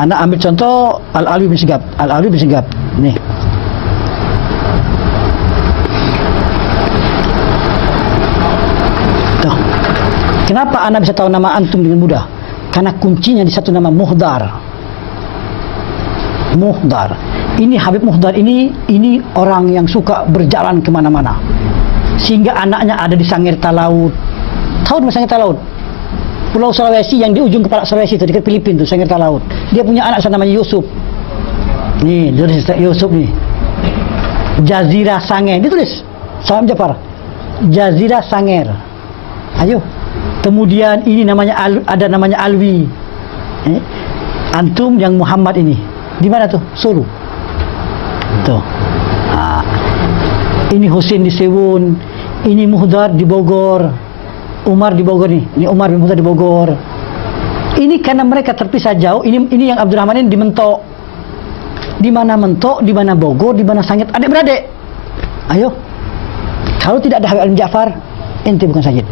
Anak ambil contoh Al-Alwi bin Sigab. Al-Alwi bin Sigab. Nih. Tuh. Kenapa anak bisa tahu nama antum dengan mudah? Karena kuncinya di satu nama Muhdar. Muhdar. Ini Habib Muhdar ini orang yang suka berjalan kemana-mana. Sehingga anaknya ada di Sangir Talaut. Tahu di Sangir Talaut? Pulau Sulawesi yang di ujung kepala Sulawesi itu dekat Filipina tuh, Sangir Talaut. Dia punya anak namanya Yusuf. Nih, tulis Yusuf nih. Jazirah Sanger, ditulis. Salam Jafar. Jazirah Sanger. Ayo. Kemudian ini namanya ada namanya Alwi. Antum yang Muhammad ini. Di mana tuh? Solo. Tuh. Nah, ini Husin di Sewun, ini Muhdar di Bogor. Umar di Bogor nih. Ini Umar bin Muhdar di Bogor. Ini karena mereka terpisah jauh. Ini yang Abdurrahman ini di Mentok. Di mana Mentok, di mana Bogor, di mana Sangit, adik-beradik. Ayo. Kalau tidak ada Habib Alim Ja'far, ente bukan Sayyid.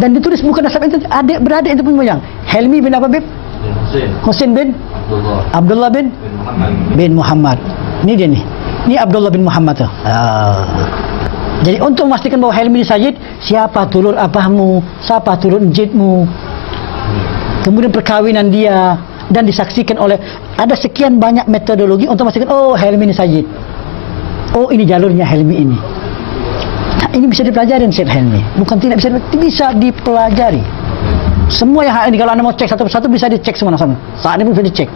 Dan ditulis bukan nasab ente, adik-beradik ente punya moyang. Helmi bin apa, Bib? Husin bin Abdullah bin Muhammad. Ini dia nih. Ini Abdullah bin Muhammad tuh. Jadi untuk memastikan bahwa Helmi Sayyid, siapa tulur abahmu, siapa tulur njitmu, kemudian perkawinan dia, dan disaksikan oleh ada sekian banyak metodologi untuk memastikan, oh Helmi Sayyid, oh ini jalurnya Helmi ini. Nah, ini bisa dipelajari Syed Helmi, bukan tidak bisa dipelajari. Semua yang ini kalau anda mau cek satu persatu bisa dicek semua nasab. Saat ini pun bisa dicek.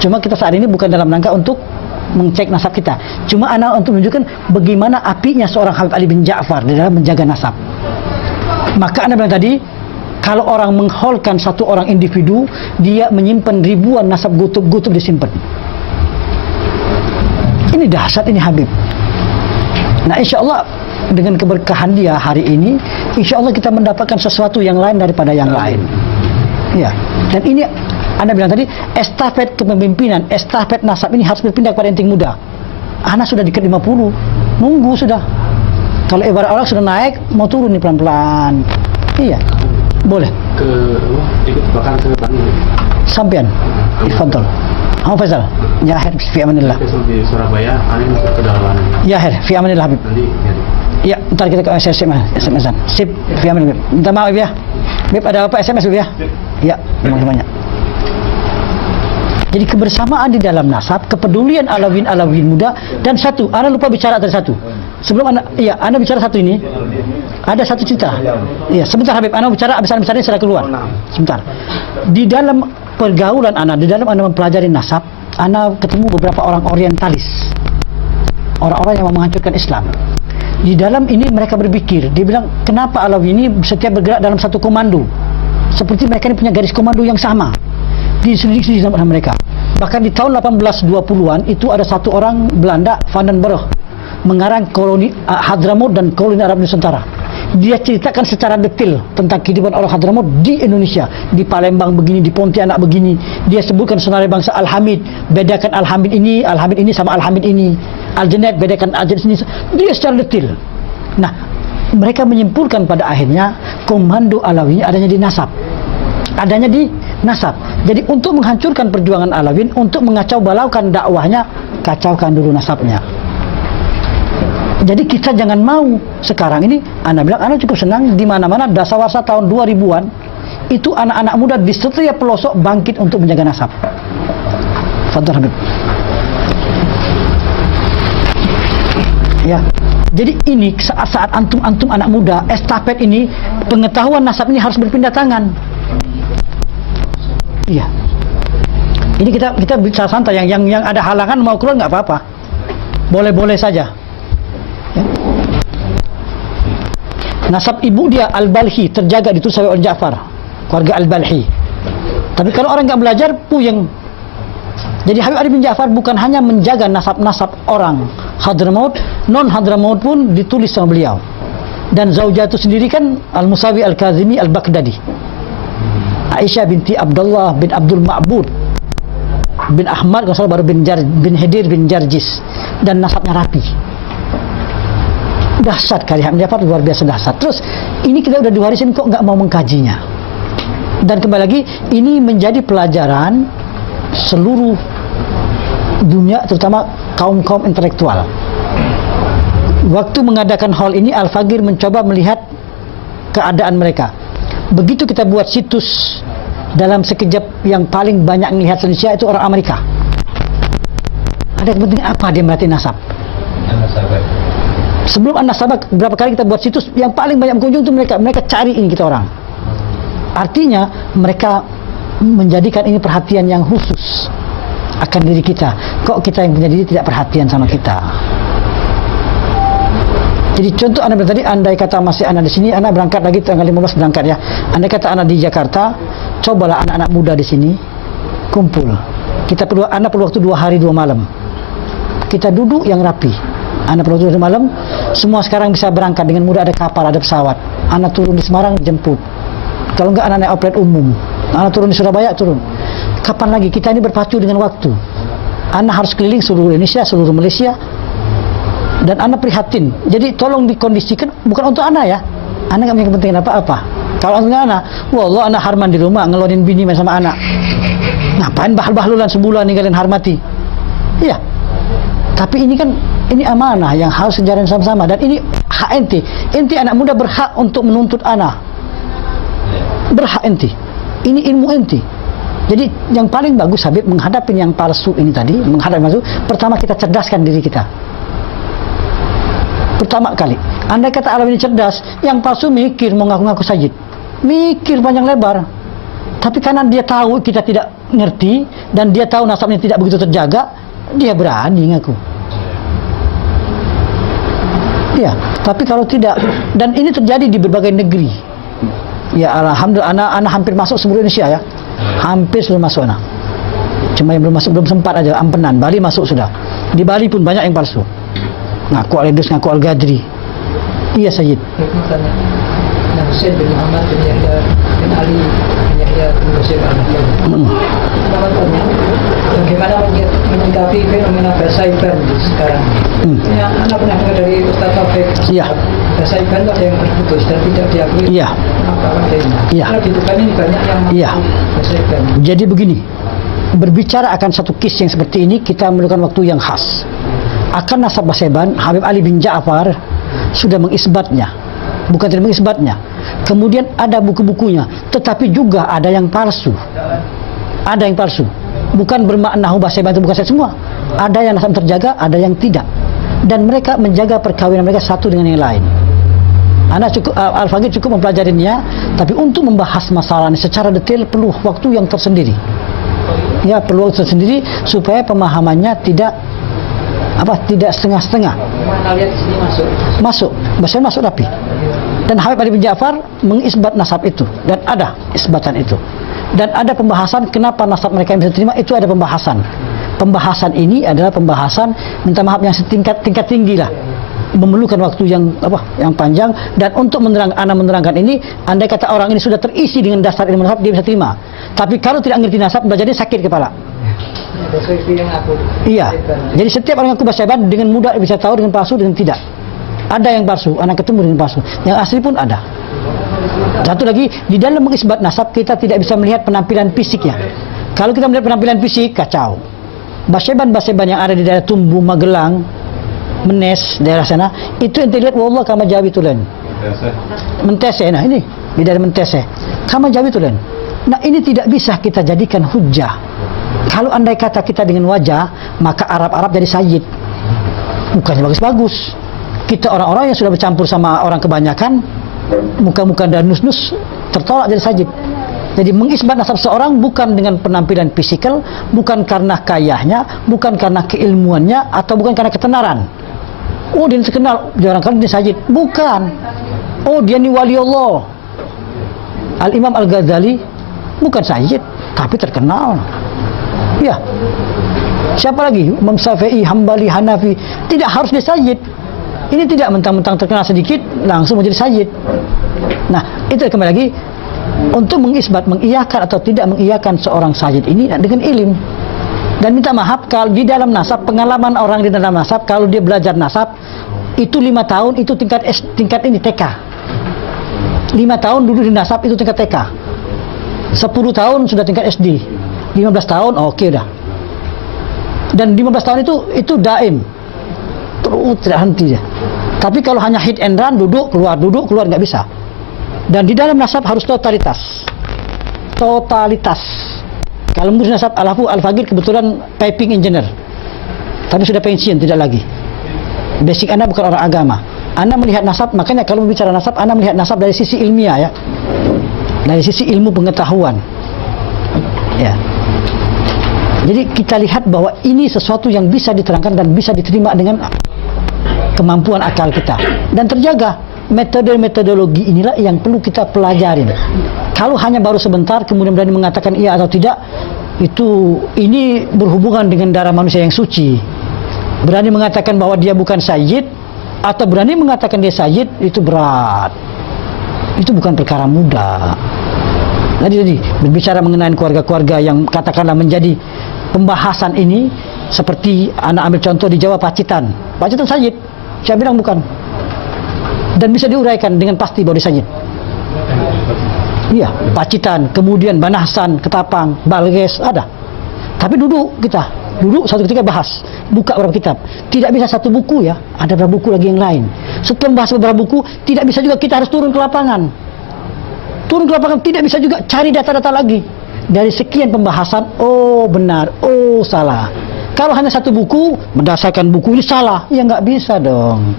Cuma kita saat ini bukan dalam rangka untuk mengcek nasab kita. Cuma anak untuk menunjukkan bagaimana apinya seorang Habib Ali bin Ja'far di dalam menjaga nasab. Maka anda bilang tadi, kalau orang mengholkan satu orang individu, dia menyimpan ribuan nasab gutub-gutub disimpan. Ini dahsyat ini Habib. Nah, insya Allah dengan keberkahan dia hari ini, insya Allah kita mendapatkan sesuatu yang lain daripada yang lain. Ya. Dan ini Anda bilang tadi, estafet kepemimpinan, estafet nasab ini harus berpindah kepada yang muda. Anak sudah dekat 50, nunggu sudah. Kalau ibarat orang sudah naik, mau turun nih pelan-pelan. Iya, boleh. Ikut bahkan ke Bandung. Sampian, Fadol. Faisal. Ya akhir, fi amanillah. Di Surabaya, Ani masuk ke dalam. Ya akhir, fi amanillah Habib. Nanti ya, ntar kita ke SMS-an. Sip, fi amanillah. Minta maaf ya. Bib, ada apa SMS Bib ya? Ya, terima kasih banyak. Jadi kebersamaan di dalam nasab, kepedulian alawin muda, dan satu, Anda lupa bicara tadi satu. Sebelum Anda bicara satu ini, ada satu cerita. Iya, sebentar Habib, Anda bicara, abis Anda sudah keluar. Sebentar. Di dalam pergaulan Anda, di dalam Anda mempelajari nasab, Anda ketemu beberapa orang orientalis. Orang-orang yang mau menghancurkan Islam. Di dalam ini mereka berpikir, dia bilang, kenapa Alawi ini setiap bergerak dalam satu komando? Seperti mereka ini punya garis komando yang sama. Diselidiki sama mereka. Bahkan di tahun 1820-an itu ada satu orang Belanda, Van den Burg, mengarang koloni Hadramaut dan koloni Arab Nusantara. Dia ceritakan secara detail tentang kehidupan orang Hadramaut di Indonesia, di Palembang begini, di Pontianak begini. Dia sebutkan senarai bangsa Al-Hamid, bedakan Al-Hamid ini sama Al-Hamid ini. Al-Junaid, bedakan Al-Junaid ini. Dia secara detail. Nah, mereka menyimpulkan pada akhirnya komando Alawi adanya di nasab. Adanya di nasab. Jadi untuk menghancurkan perjuangan Alawin, untuk mengacau balaukan dakwahnya, kacaukan dulu nasabnya. Jadi kita jangan mau sekarang ini, Anda bilang Anda cukup senang di mana-mana dasawarsa tahun 2000-an itu anak-anak muda di setiap pelosok bangkit untuk menjaga nasab. Fadhil Habib. Ya. Jadi ini saat-saat antum anak muda estafet ini, pengetahuan nasab ini harus berpindah tangan. Iya. Ini kita bicara santai, yang ada halangan mau keluar nggak apa-apa. Boleh-boleh saja. Ya. Nasab ibu dia Al-Balhi terjaga ditulis oleh Ja'far, keluarga Al-Balhi. Tapi kalau orang nggak belajar puyeng. Jadi Habib Ali bin Ja'far bukan hanya menjaga nasab-nasab orang Hadramaut, non Hadramaut pun ditulis sama beliau. Dan zaujah itu sendiri kan Al-Musawi Al-Kazimi Al-Baghdadi. Aisyah binti Abdullah bin Abdul Ma'bud bin Ahmad, kalau salah baru bin Hidir bin Jarjis, dan nasabnya rapi. Dahsyat kali Habib Ja'far, luar biasa dahsyat. Terus ini kita udah diwarisin kok nggak mau mengkajinya. Dan kembali lagi, ini menjadi pelajaran seluruh dunia, terutama kaum-kaum intelektual. Waktu mengadakan hall ini, Al-Faqir mencoba melihat keadaan mereka. Begitu kita buat situs, dalam sekejap yang paling banyak melihat Indonesia itu orang Amerika. Ada kepentingan apa dia melatih nasab? Sebelum An-Nasabah, berapa kali kita buat situs yang paling banyak berkunjung itu mereka cari ini kita orang. Artinya mereka menjadikan ini perhatian yang khusus akan diri kita. Kok kita yang punya diri tidak perhatian sama kita? Jadi contoh Anda tadi, andai kata masih Anda di sini, Anda berangkat lagi tanggal 15 berangkat ya. Andai kata Anda di Jakarta, cobalah anak-anak muda di sini kumpul. Anda perlu waktu 2 hari 2 malam. Kita duduk yang rapi. Anda perlu waktu 2 malam. Semua sekarang bisa berangkat dengan mudah, ada kapal, ada pesawat. Anda turun di Semarang, jemput. Kalau enggak Anda naik oplet umum. Anda turun di Surabaya, turun. Kapan lagi? Kita ini berpacu dengan waktu. Anda harus keliling seluruh Indonesia, seluruh Malaysia. Dan Anda prihatin. Jadi tolong dikondisikan, bukan untuk Anda ya. Anda nggak punya kepentingan apa-apa. Kalau untuk Anda, wallah Anda harman di rumah, ngeluarin bini main sama anak. Ngapain bahal-bahlulan sebulan ninggalin harmati? Iya. Tapi ini kan, ini amanah yang harus dijalani sama-sama. Dan ini hak ente. Ente anak muda berhak untuk menuntut anak. Berhak ente. Ini ilmu ente. Jadi yang paling bagus Habib menghadapi yang palsu ini tadi, menghadapi palsu, pertama kita cerdaskan diri kita. Pertama kali, andai kata alam ini cerdas, yang palsu mikir mau ngaku-ngaku sajid, mikir panjang lebar. Tapi karena dia tahu kita tidak ngerti dan dia tahu nasabnya tidak begitu terjaga, dia berani ngaku. Ya, tapi kalau tidak, dan ini terjadi di berbagai negeri. Ya alhamdulillah, anak hampir masuk seluruh Indonesia ya, hampir sudah masuk anak. Cuma yang belum masuk, belum sempat aja, Ampenan, Bali masuk sudah. Di Bali pun banyak yang palsu. Ngaku Al-Idrus, ngaku Al-Ghadri. Iya Sayyid. Yang Hussein bin Muhammad bin Yahya bin Ali bin Yahya bin Hussein al-Mahdi. Bagaimana menyikapi fenomena Basaiban sekarang? Ya, Anda pernah dengar dari Ustaz Taufik. Iya. Basaiban itu ada yang terputus dan tidak diakui. Iya. Apa lainnya? Iya. Kalau di Tuban ini banyak yang iya. Basaiban. Jadi begini, berbicara akan satu kisah yang seperti ini, kita memerlukan waktu yang khas. Akan nasab Basaiban, Habib Ali bin Ja'far sudah mengisbatnya, bukan tidak mengisbatnya. Kemudian ada buku-bukunya, tetapi juga ada yang palsu. Ada yang palsu. Bukan bermakna Basaiban itu bukan semua. Ada yang nasab terjaga, ada yang tidak. Dan mereka menjaga perkawinan mereka satu dengan yang lain. Al-Faqir cukup mempelajarinya, tapi untuk membahas masalah ini secara detail perlu waktu yang tersendiri. Ya, perlu waktu tersendiri supaya pemahamannya tidak setengah-setengah. Mana lihat di sini masuk. Bahasa masuk rapi. Dan Habib Ali bin Ja'far mengisbat nasab itu, dan ada isbatan itu. Dan ada pembahasan kenapa nasab mereka yang bisa terima, itu ada pembahasan. Pembahasan ini adalah pembahasan minta maaf yang tingkat tinggi lah. Memerlukan waktu yang panjang, dan untuk menerangkan ini, andai kata orang ini sudah terisi dengan dasar ilmu nasab, dia bisa terima. Tapi kalau tidak ngerti nasab, belajarnya sakit kepala. Iya. Jadi setiap orang yang aku Basaiban dengan mudah bisa tahu dengan palsu dengan tidak. Ada yang palsu, anak ketemu dengan palsu. Yang asli pun ada. Satu lagi, di dalam mengisbat nasab kita tidak bisa melihat penampilan fisiknya. Kalau kita melihat penampilan fisik, kacau. Basaiban yang ada di daerah Tumbu, Magelang, Menes, daerah sana, itu yang terlihat wallah kama jawi tulen. Mentese, nah ini di daerah Mentese. Kama jawi tulen. Nah ini tidak bisa kita jadikan hujah. Kalau andai kata kita dengan wajah, maka Arab jadi sayyid. Bukannya bagus-bagus. Kita orang-orang yang sudah bercampur sama orang kebanyakan, muka-muka dan nus-nus, tertolak jadi sayyid. Jadi mengisbat nasab seorang bukan dengan penampilan fisikal, bukan karena kayahnya, bukan karena keilmuannya, atau bukan karena ketenaran. Oh dia terkenal, jarang kali dia sayyid. Bukan. Oh dia ni wali Allah. Al-Imam Al-Ghazali bukan sayyid, tapi terkenal. Ya. Siapa lagi? Imam Syafi'i, Hambali, Hanafi, tidak harus dia sayyid. Ini tidak mentang-mentang terkenal sedikit langsung menjadi sayyid. Nah, itu kembali lagi untuk mengisbat, mengiyakan atau tidak mengiyakan seorang sayyid ini dengan ilmu. Dan minta maaf kalau di dalam nasab, pengalaman orang di dalam nasab, kalau dia belajar nasab itu 5 tahun, itu tingkat ini TK. 5 tahun dulu di nasab itu tingkat TK. 10 tahun sudah tingkat SD, 15 tahun oke dah. Dan 15 tahun itu daim, terus tidak henti ya. Tapi kalau hanya hit and run, duduk keluar nggak bisa. Dan di dalam nasab harus totalitas. Kalau murid nasab Al-Faqih kebetulan piping engineer, tapi sudah pensiun, tidak lagi. Basic Anda bukan orang agama. Anda melihat nasab, makanya kalau bicara nasab, Anda melihat nasab dari sisi ilmiah ya, dari sisi ilmu pengetahuan. Ya. Jadi kita lihat bahwa ini sesuatu yang bisa diterangkan dan bisa diterima dengan kemampuan akal kita dan terjaga. Metodologi inilah yang perlu kita pelajarin. Kalau hanya baru sebentar kemudian berani mengatakan iya atau tidak, ini berhubungan dengan darah manusia yang suci. Berani mengatakan bahwa dia bukan sayyid atau berani mengatakan dia sayyid, itu berat. Itu bukan perkara mudah. Jadi berbicara mengenai keluarga-keluarga yang katakanlah menjadi pembahasan ini, seperti anak ambil contoh di Jawa Pacitan sayyid, saya bilang bukan. Dan bisa diuraikan dengan pasti bahwa dia sayyid. Iya, Pacitan, kemudian Banahasan, Ketapang, Balges ada. Tapi duduk satu ketika bahas, buka beberapa kitab. Tidak bisa satu buku ya, ada beberapa buku lagi yang lain. Setelah membahas beberapa buku, tidak bisa juga kita harus turun ke lapangan. Tidak bisa juga cari data-data lagi. Dari sekian pembahasan, oh benar, oh salah. Kalau hanya satu buku, berdasarkan buku ini salah, ya nggak bisa dong.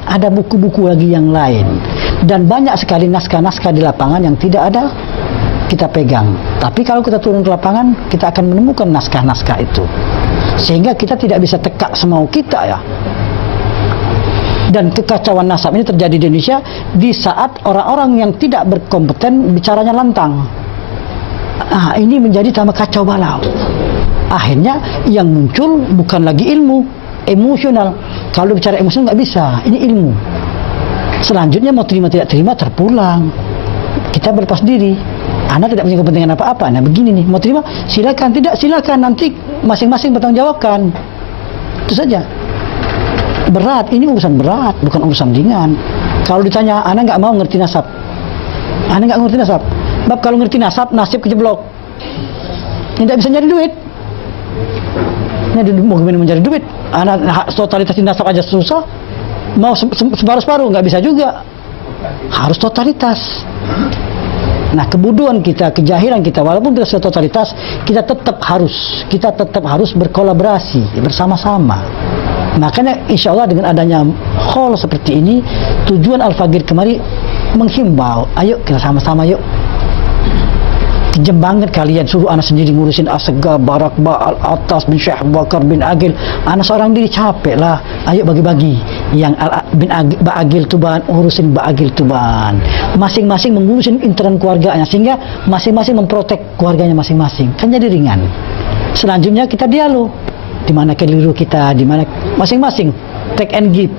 Ada buku-buku lagi yang lain. Dan banyak sekali naskah-naskah di lapangan yang tidak ada kita pegang. Tapi kalau kita turun ke lapangan, kita akan menemukan naskah-naskah itu. Sehingga kita tidak bisa tekak semau kita ya. Dan kekacauan nasab ini terjadi di Indonesia di saat orang-orang yang tidak berkompeten bicaranya lantang. Nah, ini menjadi tambah kacau balau. Akhirnya yang muncul bukan lagi ilmu, emosional. Kalau bicara emosional nggak bisa, ini ilmu. Selanjutnya mau terima tidak terima terpulang. Kita berlepas diri. Anda tidak punya kepentingan apa-apa. Nah begini nih, mau terima silakan, tidak silakan, nanti masing-masing bertanggung jawabkan. Itu saja. Berat, ini urusan berat, bukan urusan ringan. Kalau ditanya, Anda nggak mau ngerti nasab. Anda nggak ngerti nasab. Sebab kalau ngerti nasab, nasib kejeblok. Tidak bisa nyari duit. Mau gimana mencari duit? Anak totalitas nasab aja susah. Mau separuh-separuh nggak bisa juga. Harus totalitas. Nah, kebodohan kita, kejahilan kita, walaupun kita sudah totalitas, kita tetap harus berkolaborasi bersama-sama. Makanya insya Allah dengan adanya hall seperti ini, tujuan Al-Faqih kemari menghimbau, ayo kita sama-sama yuk. Kejam banget kalian, suruh anak sendiri ngurusin Asega, Barak, Al-Atas bin Syekh Bakar bin Agil. Anak seorang diri capek lah. Ayo bagi-bagi. Yang Ba'agil Tuban, urusin Ba'agil Tuban. Masing-masing mengurusin intern keluarganya, sehingga masing-masing memprotek keluarganya masing-masing. Kan jadi ringan. Selanjutnya kita dialog. Di mana keliru kita, di mana masing-masing take and give.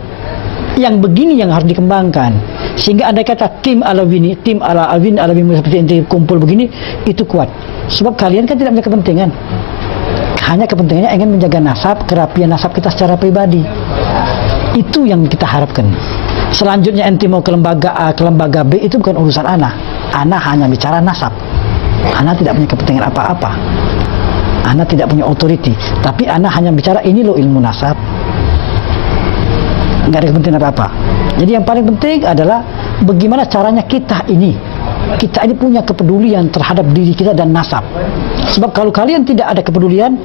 Yang begini yang harus dikembangkan. Sehingga andai kata tim Alawini, tim Alawin seperti yang kumpul begini, itu kuat. Sebab kalian kan tidak punya kepentingan. Hanya kepentingannya ingin menjaga nasab, kerapian nasab kita secara pribadi. Itu yang kita harapkan. Selanjutnya ente mau ke lembaga A, ke lembaga B, itu bukan urusan ana. Ana hanya bicara nasab. Ana tidak punya kepentingan apa-apa. Ana tidak punya otoriti. Tapi ana hanya bicara ini loh ilmu nasab. Nggak ada kepentingan apa-apa. Jadi yang paling penting adalah bagaimana caranya kita ini punya kepedulian terhadap diri kita dan nasab. Sebab kalau kalian tidak ada kepedulian,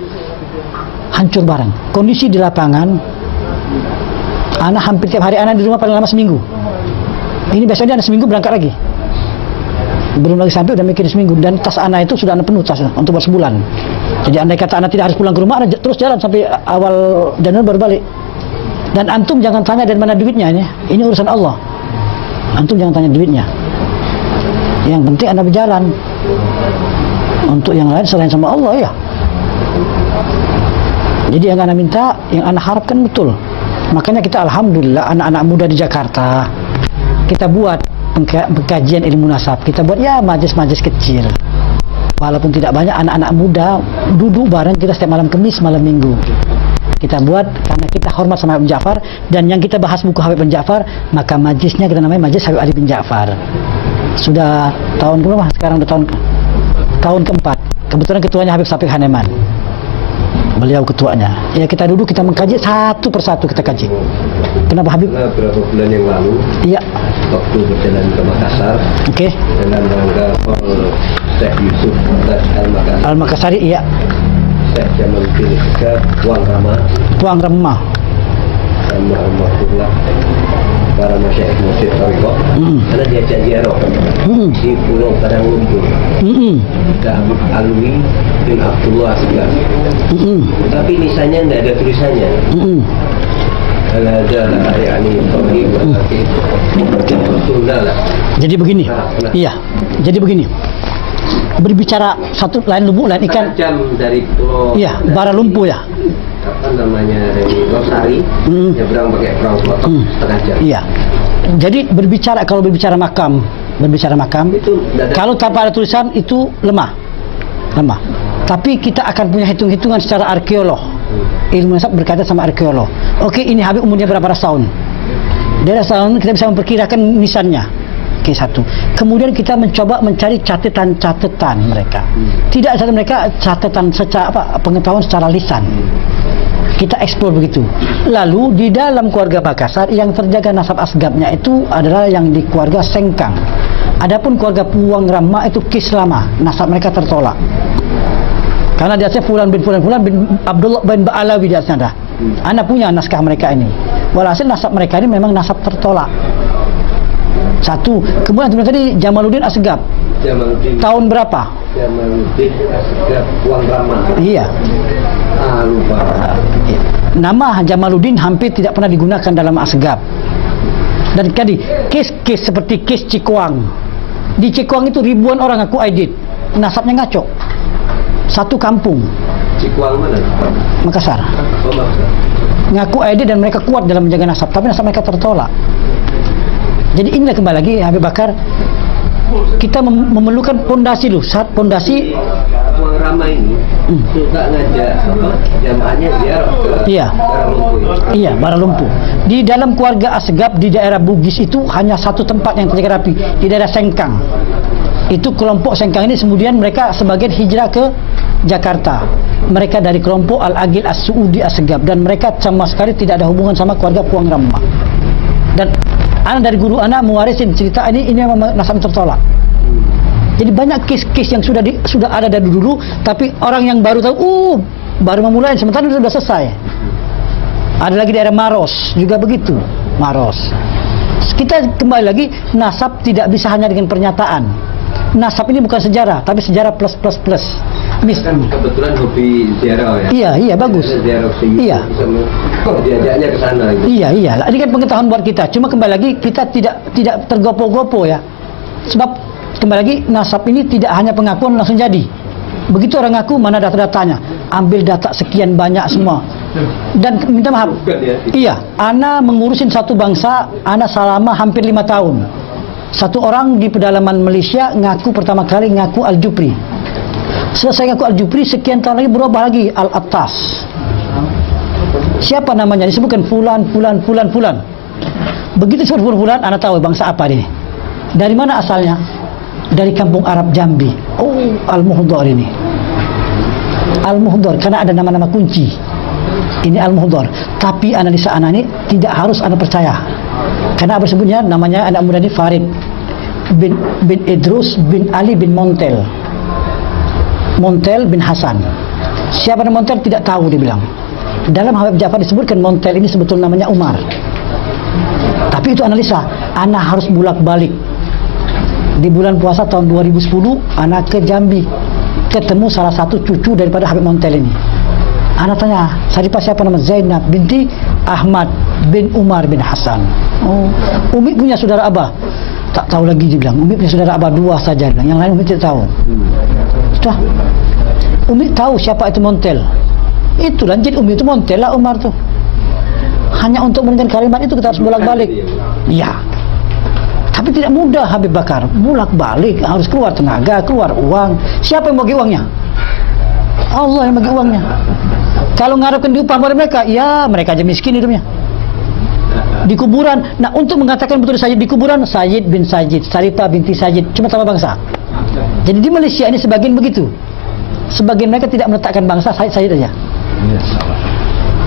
hancur bareng. Kondisi di lapangan, anak hampir tiap hari, anak di rumah paling lama seminggu. Ini biasanya anak seminggu berangkat lagi. Belum lagi sampai udah mikirin seminggu, dan tas anak itu sudah anak penuh tas untuk sebulan. Jadi andai kata anak tidak harus pulang ke rumah, anak terus jalan sampai awal Januari baru balik. Dan antum jangan tanya dari mana duitnya ini urusan Allah. Antum jangan tanya duitnya. Yang penting anda berjalan. Untuk yang lain selain sama Allah ya. Jadi yang anda minta, yang anda harapkan betul. Makanya kita alhamdulillah anak-anak muda di Jakarta, kita buat pengkajian ilmu nasab. Kita buat ya majelis-majelis kecil. Walaupun tidak banyak, anak-anak muda duduk bareng kita setiap malam Kamis, malam Minggu. Kita buat karena kita hormat sama Habib bin Ja'far, dan yang kita bahas buku Habib bin Ja'far, maka majlisnya kita namanya Majlis Habib Ali bin Ja'far. Sudah tahun berapa? Sekarang udah tahun tahun keempat. Kebetulan ketuanya Habib Safiq Haneman. Beliau ketuanya. Ya kita duduk, kita mengkaji satu persatu kita kaji. Kenapa Habib? Karena beberapa bulan yang lalu, Iya. waktu berjalan ke Makassar Oke. dalam rangka Syekh Yusuf Al-Makassar, Al-Makassari, iya. Syekh Jamaluddin Asegaf, Tuang Rama, Tuang Remah. sama Almarhumlah para masyayikh Muslim Tariqah, karena diajak ziarah di Pulau Padang Lumpur. Habib Alwi bin Abdullah Asegaf. Tapi lisannya tidak ada tulisannya. Ada yakni Tariq Tunda lah. Jadi begini. Iya. Jadi begini. Berbicara satu lain lubuk lain ikan. Jam dari Pulau. Iya, bara lumpuh ya. Apa namanya, dari Losari, nyebrang pakai perahu klotok setengah jam. Iya. Jadi kalau berbicara makam Itu kalau tanpa ada tulisan itu lemah. Tapi kita akan punya hitung-hitungan secara arkeolog. Ilmu nasab berkaitan sama arkeolog. Oke, ini Habib umurnya berapa ratus tahun? Dari ratus tahun kita bisa memperkirakan nisannya. Oke, satu. Kemudian kita mencoba mencari catatan mereka. Tidak saja mereka catatan secara pengetahuan secara lisan. Kita eksplor begitu. Lalu di dalam keluarga Makassar yang terjaga nasab asgabnya itu adalah yang di keluarga Sengkang. Adapun keluarga Puang Rama itu kislama, nasab mereka tertolak. Karena di atasnya Fulan bin Abdullah bin Ba'alawi di atasnya dah. Anak punya naskah mereka ini. Walhasil nasab mereka ini memang nasab tertolak. Satu. Kemudian tadi Jamaluddin Asegaf. Jamaluddin. Tahun berapa? Jamaluddin Asegaf, Tuang Rama. Iya. Lupa. Nama Jamaluddin hampir tidak pernah digunakan dalam Asegaf. Dan tadi kes seperti kes Cikuang. Di Cikuang itu ribuan orang ngaku aidit. Nasabnya ngaco. Satu kampung. Cikuang mana? Makassar. Oh, Makassar. Ngaku aidit dan mereka kuat dalam menjaga nasab, tapi nasab mereka tertolak. Jadi inilah kembali lagi Habib Bakar, kita memerlukan pondasi dulu. Saat pondasi Tuang Rama ini suka ngajak jamaahnya ziarah ke Iya. Lumpuh. Iya, bara lumpuh. Di dalam keluarga Asegaf di daerah Bugis itu hanya satu tempat yang terjaga rapi, di daerah Sengkang. Itu kelompok Sengkang ini kemudian mereka sebagian hijrah ke Jakarta. Mereka dari kelompok Al-Agil As-Suudi Asegaf dan mereka sama sekali tidak ada hubungan sama keluarga Puang Rama. Dan anak dari guru anak mewarisin cerita ini memang nasab tertolak. Jadi banyak kes-kes yang sudah ada dari dulu, tapi orang yang baru tahu, baru memulai, sementara itu sudah selesai. Ada lagi daerah Maros, juga begitu, Maros. Kita kembali lagi, nasab tidak bisa hanya dengan pernyataan. Nasab ini bukan sejarah, tapi sejarah plus. Kan kebetulan hobi ziarah ya. Iya, bagus. Ziarah Iya. Diajaknya ke sana gitu. Iya. Ini kan pengetahuan buat kita. Cuma kembali lagi kita tidak tergopo-gopo ya. Sebab kembali lagi nasab ini tidak hanya pengakuan langsung jadi. Begitu orang ngaku mana data-datanya, ambil data sekian banyak semua. Dan minta maaf. Iya, ana mengurusin satu bangsa, ana selama hampir 5 tahun. Satu orang di pedalaman Malaysia ngaku pertama kali ngaku Al-Jupri. Selesai ngaku Al-Jupri, sekian tahun lagi berubah lagi Al-Attas. Siapa namanya? Disebutkan Fulan. Begitu disebut Fulan, anda tahu bangsa apa ini. Dari mana asalnya? Dari kampung Arab Jambi. Oh, Al-Muhdar ini. Al-Muhdar, karena ada nama-nama kunci. Ini Al-Muhdar. Tapi analisa anak ini tidak harus anda percaya. Karena apa sebutnya? Namanya anak muda ini Farid bin Idrus bin Ali bin Montel bin Hasan. Siapa nama Montel tidak tahu, dia bilang. Dalam Habib Ja'far disebutkan Montel ini sebetulnya namanya Umar. Tapi itu analisa. Ana harus bolak-balik. Di bulan puasa tahun 2010, ana ke Jambi, ketemu salah satu cucu daripada Habib Montel ini. Ana tanya, Saripah siapa nama? Zainab binti Ahmad bin Umar bin Hasan. Oh, Umi punya saudara Abah? Tak tahu lagi, dia bilang. Umi punya saudara Abah 2 saja, bilang. Yang lain Umi tidak tahu. Sudah. Umi tahu siapa itu Montel. Itu lanjut Umi itu Montel lah Umar tuh. Hanya untuk mendengar kalimat itu kita harus bolak-balik. Iya. Tapi tidak mudah Habib Bakar. Bolak-balik, harus keluar tenaga, keluar uang. Siapa yang bagi uangnya? Allah yang bagi uangnya. Kalau mengharapkan diupah pada mereka, ya mereka aja miskin hidupnya. Di kuburan, nah untuk mengatakan betul Sayyid di kuburan, Sayyid bin Sayyid, Saripah binti Sayyid, cuma tambah bangsa. Jadi di Malaysia ini sebagian begitu. Sebagian mereka tidak meletakkan bangsa saya saja.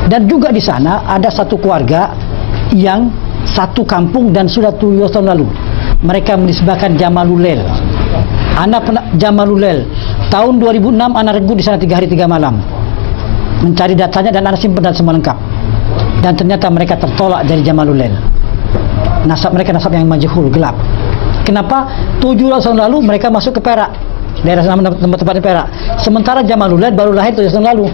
Dan juga di sana ada satu keluarga yang satu kampung dan sudah 7 tahun lalu. Mereka menisbahkan Jamalulel. Anak Jamalulel. Tahun 2006 anak regu di sana 3 hari 3 malam. Mencari datanya dan anak simpan dan semua lengkap. Dan ternyata mereka tertolak dari Jamalulel. Nasab mereka nasab yang majhul, gelap. Kenapa? 17 tahun lalu mereka masuk ke Perak. Daerah tempat di Perak. Sementara Jamalulel baru lahir 7 tahun lalu.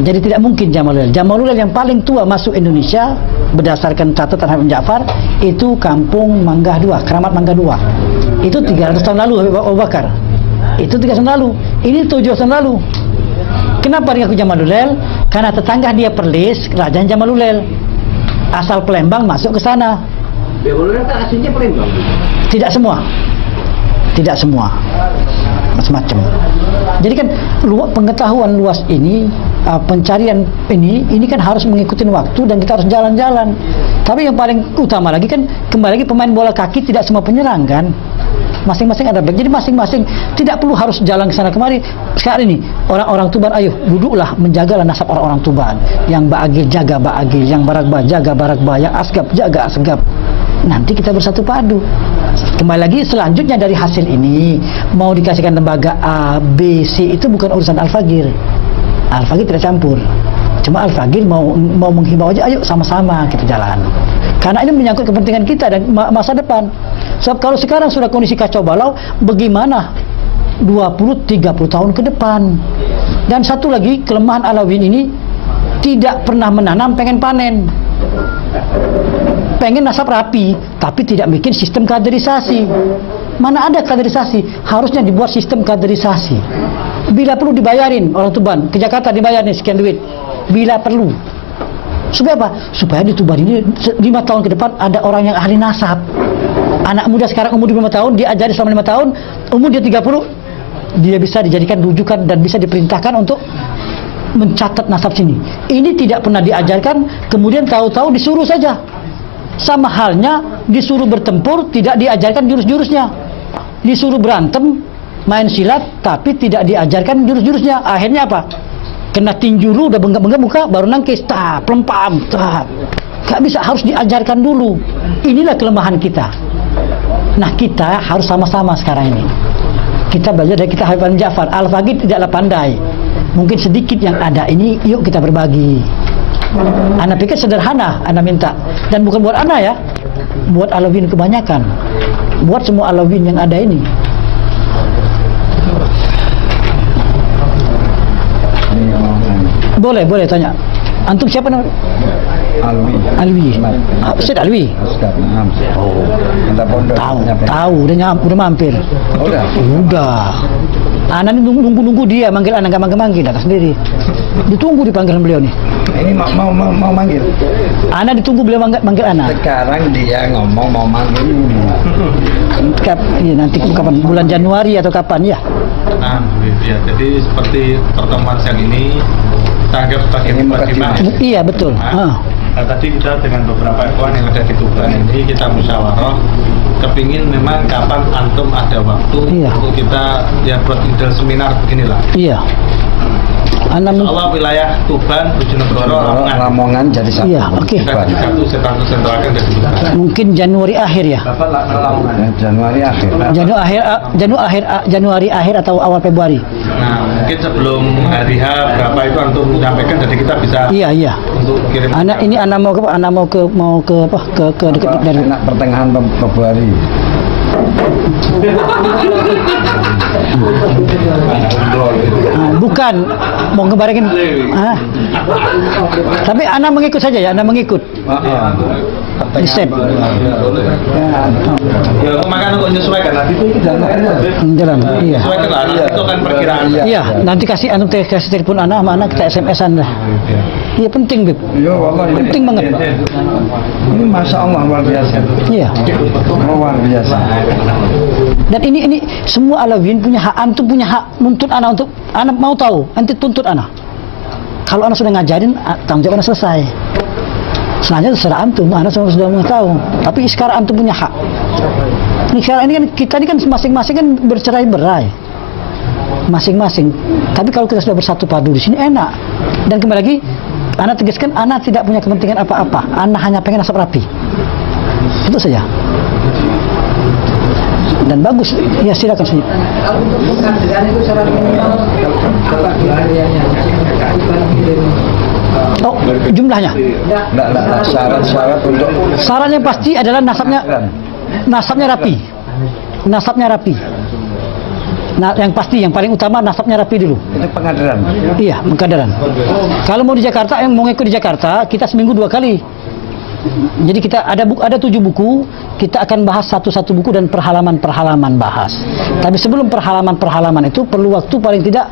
Jadi tidak mungkin Jamalulel. Jamalulel yang paling tua masuk Indonesia berdasarkan catatan Habib Ja'far itu kampung Manggah 2, Keramat Manggah 2. Itu 300 tahun lalu Habib Abu Bakar. Itu 300 tahun lalu. Ini 7 tahun lalu. Kenapa dia ke Jamalulel? Karena tetangga dia Perlis, kerajaan Jamalulel. Asal Palembang masuk ke sana. Jamalulel kan aslinya Palembang. Tidak semua. Tidak semua. Macam-macam. Jadi kan pengetahuan luas ini, pencarian ini kan harus mengikuti waktu dan kita harus jalan-jalan. Tapi yang paling utama lagi kan kembali lagi pemain bola kaki tidak semua penyerang kan. Masing-masing ada back. Jadi masing-masing tidak perlu harus jalan ke sana kemari. Sekarang ini orang-orang Tuban, ayo duduklah menjagalah nasab orang-orang Tuban. Yang Ba'agil jaga Ba'agil, yang Barakba jaga Barakba, yang Asgab jaga Asgab. Nanti kita bersatu padu. Kembali lagi selanjutnya dari hasil ini mau dikasihkan lembaga A, B, C itu bukan urusan Al-Fagir. Al-Fagir tidak campur. Cuma Al-Fagir mau menghimbau aja, ayo sama-sama kita jalan. Karena ini menyangkut kepentingan kita dan masa depan. Sebab kalau sekarang sudah kondisi kacau balau, bagaimana 20-30 tahun ke depan? Dan satu lagi, kelemahan Alawiyyin ini tidak pernah menanam, pengen panen. Pengen nasab rapi, tapi tidak bikin sistem kaderisasi. Mana ada kaderisasi? Harusnya dibuat sistem kaderisasi. Bila perlu dibayarin orang Tuban, ke Jakarta dibayarin sekian duit. Bila perlu. Supaya apa? Supaya di Tuban ini 5 tahun ke depan ada orang yang ahli nasab. Anak muda sekarang umur 25 tahun, diajari selama 5 tahun, umur dia 30, dia bisa dijadikan rujukan dan bisa diperintahkan untuk mencatat nasab sini. Ini tidak pernah diajarkan, kemudian tahu-tahu disuruh saja. Sama halnya disuruh bertempur, tidak diajarkan jurus-jurusnya. Disuruh berantem, main silat, tapi tidak diajarkan jurus-jurusnya. Akhirnya apa? Kena tinjuru, udah benggak-benggak muka, baru nangkis, pelempam, gak bisa, harus diajarkan dulu. Inilah kelemahan kita. Nah, kita harus sama-sama sekarang ini. Kita belajar dari kita Habib Ja'far. Al-Fagir tidaklah pandai. Mungkin sedikit yang ada ini, yuk kita berbagi. Ana pikir sederhana, Ana minta. Dan bukan buat Ana ya, buat Alawiyyin kebanyakan. Buat semua Alawiyyin yang ada ini. Boleh tanya. Antum siapa nama? Alwi. Ustaz Alwi. Oh. Tahu. Udah mampir. Udah. Anak ini nunggu dia manggil anak, nggak manggil datang sendiri. Ditunggu di panggilan beliau nih. Ini mau manggil. Anak ditunggu beliau manggil anak. Sekarang dia ngomong mau manggil. Iya, nanti kapan? Bulan Januari atau kapan ya? Nah, ya, jadi seperti pertemuan siang ini tanggap sebagai kewajiban. Iya betul. Nah, tadi kita dengan beberapa ikhwan yang ada di Tuban ini kita musyawarah kepingin memang kapan antum ada waktu untuk kita ya buat ide seminar beginilah. Iya. Allah wilayah Tuban, Bojonegoro, Lamongan jadi satu. Iya, oke. Satu sentralkan dari Tuban. Mungkin Januari akhir ya. Januari akhir atau awal Februari. Nah, mungkin sebelum hari H berapa itu antum menyampaikan jadi kita bisa. Iya. Untuk kirim. Anak mau ke dekat dari pertengahan Februari. Bukan mau ngebarengin tapi anak mengikut saja ya, anak mengikut di step ya makanya untuk menyesuaikan nanti itu jalan iya sesuaikan lah itu kan perkiraan iya nanti kasih telepon anak sama anak kita SMS-an lah iya penting Bib iya wallahi penting banget ini Masya Allah luar biasa iya luar biasa dan ini semua Alawiyyin punya hak, antum punya hak nuntut anak untuk anak mau tahu, nanti tuntut anak. Kalau anak sudah ngajarin, tanggung jawab anak selesai. Selanjutnya terserah antum, anak sudah mau tahu. Tapi sekarang antum punya hak. Ini sekarang ini kan kita ini kan masing-masing kan bercerai-berai. Masing-masing. Tapi kalau kita sudah bersatu padu di sini enak. Dan kembali lagi, Ana tegaskan, Ana tidak punya kepentingan apa-apa. Ana hanya pengen nasab rapi. Itu saja. Dan bagus. Ya silakan sini. Kalau untuk pengadilan itu syarat minimal apa biayanya? Oh, jumlahnya. Enggak, syarat-syarat untuk Syarat yang pasti adalah nasabnya rapi. Nasabnya rapi. Nah, yang pasti, yang paling utama nasabnya rapi dulu. itu pengadilan. Iya, pengkaderan. Kalau mau di Jakarta, yang mau ngikut di Jakarta, kita seminggu 2 kali. Jadi kita ada 7 buku, kita akan bahas satu-satu buku dan perhalaman-perhalaman bahas. Tapi sebelum perhalaman-perhalaman itu perlu waktu paling tidak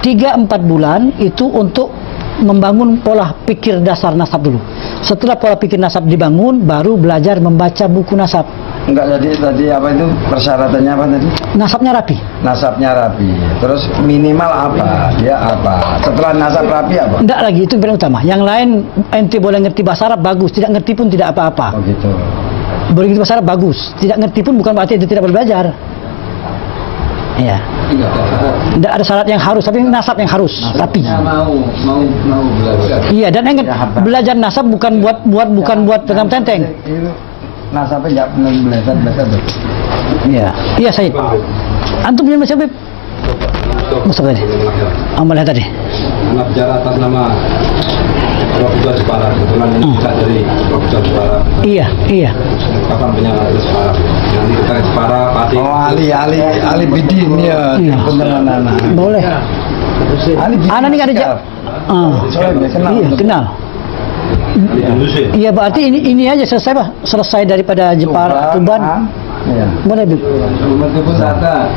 3-4 bulan itu untuk membangun pola pikir dasar nasab dulu. Setelah pola pikir nasab dibangun, baru belajar membaca buku nasab. Enggak, jadi tadi apa itu persyaratannya apa tadi? Nasabnya rapi. Nasabnya rapi. Terus minimal apa? Dia apa? Setelah nasab rapi apa? Tidak lagi, itu yang paling utama. Yang lain ente boleh ngerti bahasa Arab, bagus. Tidak ngerti pun tidak apa-apa. Oh gitu. Boleh ngerti bahasa Arab, bagus. Tidak ngerti pun bukan berarti ente tidak boleh belajar. Iya. Tidak ada syarat yang harus, tapi nasab yang harus rapi. Mau belajar. Iya, dan ingat, belajar nasab bukan buat tentang-tenteng. Itu nasabnya enggak pernah belajar tuh. Iya. Iya, Said. Antum punya siapa? Mustafa tadi. Amal tadi. Anak bicara atas nama Profesor Jepara, kebetulan ini bisa dari Profesor Jepara. Iya. Kapan punya Jepara? Nanti kita Jepara pasti. Oh, ahli bidin ya. Iya. Beneran anak. Boleh. Ahli bidin. Anak ini ada Iya, kenal. Iya, berarti ini aja selesai, Pak. Selesai daripada Jepara Tuban. Iya. Boleh, Bu. Meskipun data